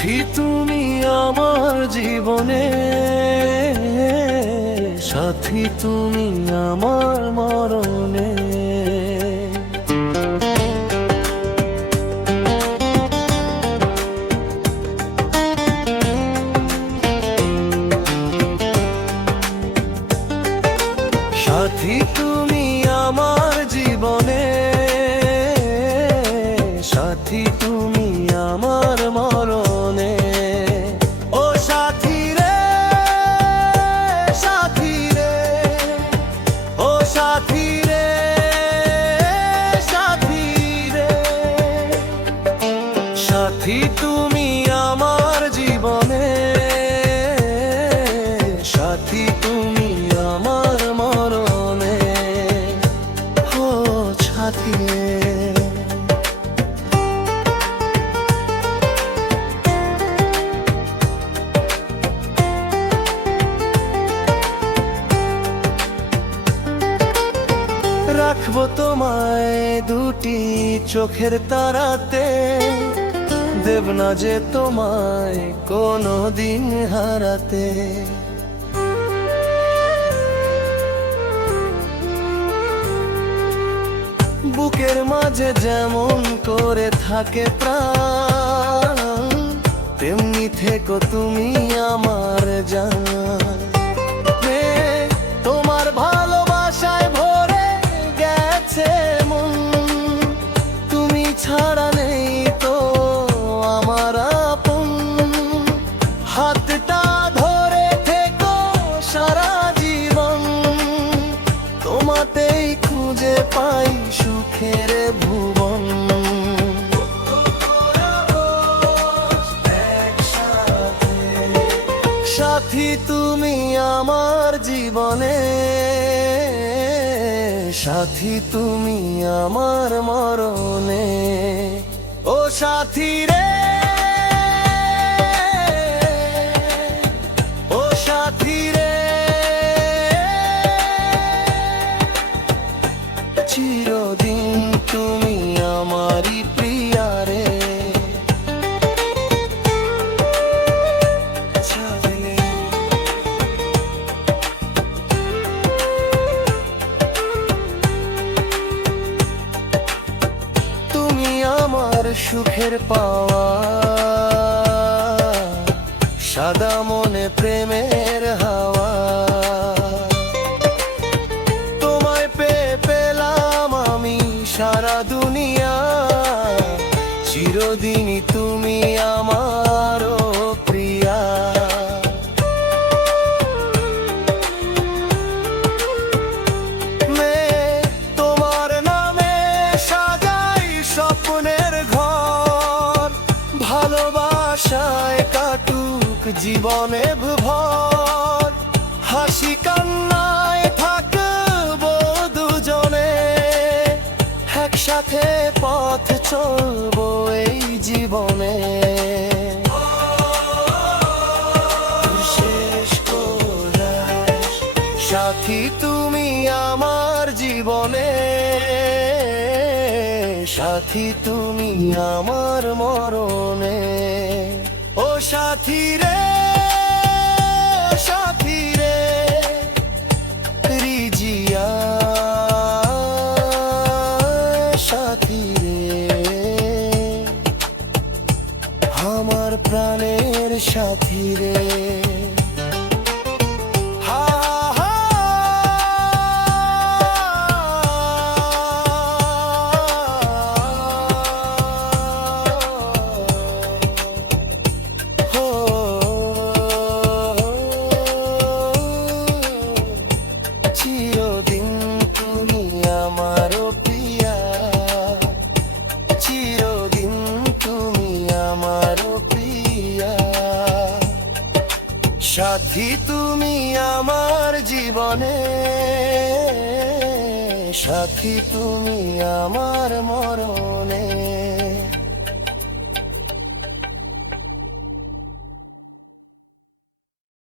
সাথী তুমি আমার জীবনে, সাথী তুমি আমার মরণে। সাথী তুমি আমার জীবনে, সাথী তুমি আমার মরণে। ও সাথী রে, সাথী রে, ও সাথী রে, সাথী রে। সাথী তুমি আমার জীবনে, সাথী তুমি আমার মরণে। ও সাথী রে। রাখবো তোমায় দুটি চোখের তারাতে, দেব না যে তোমায় কোনো দিন হারাতে। বুকের মাঝে যেমন করে থাকে প্রাণ, তেমনি থেকো তুমি আমার জান। তোমার ভালোবাসায় ভরে গেছে মন, তুমি ছাড়া নেই তো আমার আপন। হাতটা ধরে থেকো সারা জীবন, তোমাতেই খুঁজে পাই সুখের ভুবন। সাথী তুমি আমার জীবনে, সাথী তুমি আমার মরণে। ও সাথী রে, ও সাথী রে। চিরদিন তুমি আমারই প্রিয়া রে। তুমি আমার সুখের পাওয়া, সাদা মনে প্রেমের হাওয়া। তোমায় পেয়ে পেলাম আমি সারা দুনিয়া, চিরদিনই তুমি আমারও প্রিয়া। তোমার নামে সাজাই স্বপ্নের ঘর, ভালোবাসায় কাটুক জীবনে ভর। হাসি কান্নায় থাকবো দুজনে, একসাথে পথ চলবো এই জীবনে। শেষ কোরাস সাথী তুমি আমার জীবনে, সাথী তুমি আমার মরণে। ও সাথী রে, সাথী রে। রিজিয়া সাথী রে, আমার প্রাণের সাথী রে। চিরদিন তুমি আমারও প্রিয়া, চিরদিন তুমি আমারও প্রিয়া। সাথী তুমি আমার জীবনে, সাথী তুমি আমার মরণে।